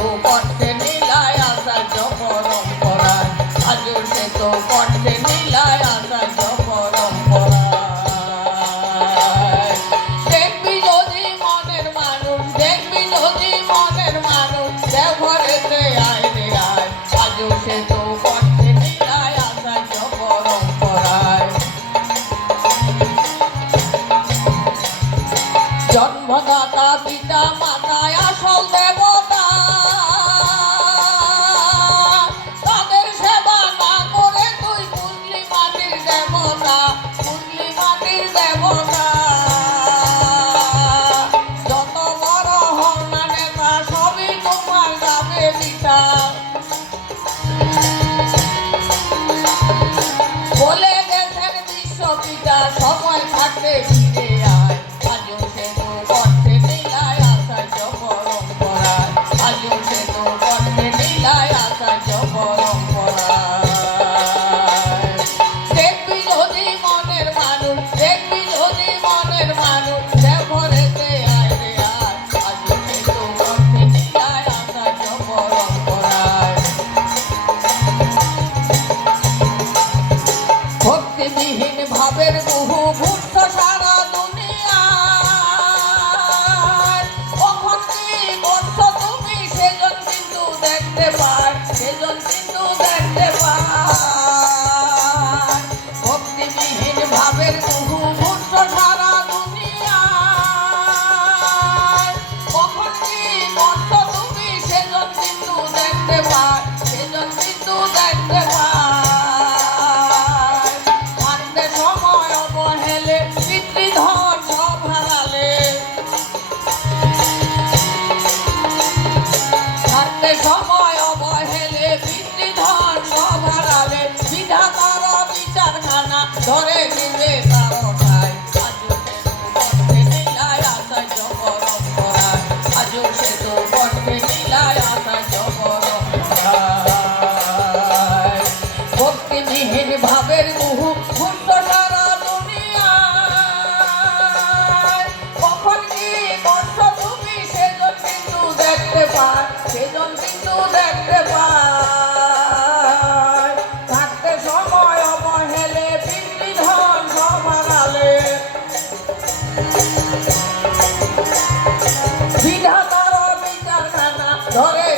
তো করতে নীলায় আচার্য পরম্পরায় আজও সে তো করতে নীলায় আচার্য পরম্পরায় দেখবি যদি মনের মানুষ দেখবি যদি মনের মানুষ দেওঘরেতে আয় রে আয় আজও সে তো করতে নীলায় আচার্য পরম্পরায় জন্মদাতা পিতা মাতায় আসল দেবতা তাদের সেবা না করে তুই বুঝলি মাটির দেবতা বুঝলি মাটির দেবতা যত বড় হও না নেতা সবই তোমার যাবে পিতা বলে গেছেন বিশ্বপিতা সময় থাকতে ফিরে আয় আজও সে তো করতে নীলায় আচার্য পরম্পরায় আজও সে তো করতে নীলায় আচার্য পরম্পরায় দেখবি যদি মনের মানুষ দেখবি যদি মনের মানুষ দেওঘরেতে আয় রে আয় আজও সে তো করতে নীলায় আচার্য পরম্পরায় ভক্তিবিহীন ভাবের বহু ঘুরছ সারা দুনিয়ায় কখন কি করছো তুমি সেজন কিন্তু দেখতে পায় সেজন কিন্তু দেখতে পায় ভক্তিবিহীন ভাবের বহু ঘুরছ সারা দুনিয়ায় কখন কি করছো তুমি সেজন কিন্তু দেখতে পায় সেজন কিন্তু দেখতে পায় সময় অবহেলে পিতৃধন সব হারালে থাকতে সময় অবহেলে পিতৃধন সব হারালে বিধাতার বিচারখানা ধরে দিবে তার ঠাই আজও সে তো করতে নীলায় আচার্য পরম্পরায় ভক্তিবিহীন ভাবের বহু ঘুরছ সারা দুনিয়ায় কখন কি করছো তুমি সেজন কিন্তু দেখতে পায় সেজন কিন্তু দেখতে পায় থাকতে সময় অবহেলে পিতৃধন সব হারালে বিধাতার বিচারখানা ধরে